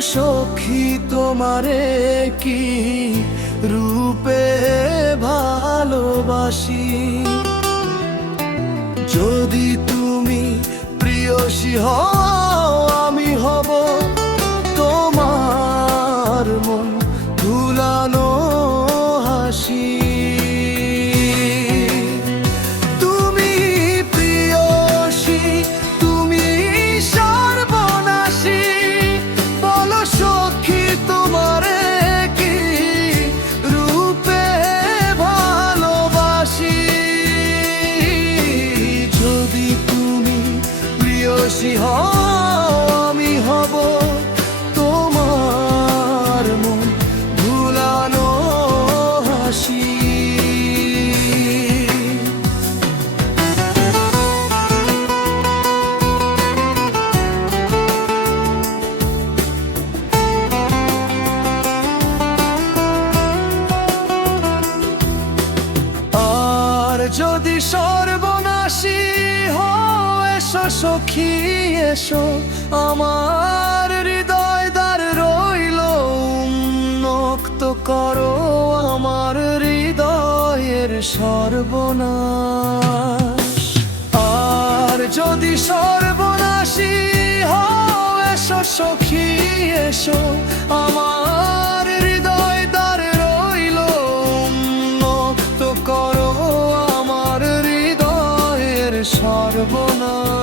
সখী তোমারে কি রূপে ভালোবাসি, যদি তুমি প্রিয়সী হও আমি হব তোমার মন ভুলানো হাসি। তুমি প্রিয়সী, তুমি সর্বনাশী, বলো সখী তোমারে কি রূপে ভালোবাসি, যদি তুমি প্রিয়সী হও আমি হব তোমার মন ভুলানো হাসি। আর যদি সর্বনাশী হও এসো সখী এসো, আমার হৃদয় দ্বার রইল উন্মুক্ত করো আমার হৃদয়ের সর্বনাশ। আর যদি সর্বনাশী হও এসো সখী এসো, আমার হৃদয় দ্বার রইল উন্মুক্ত করো আমার হৃদয়ের সর্বনাশ।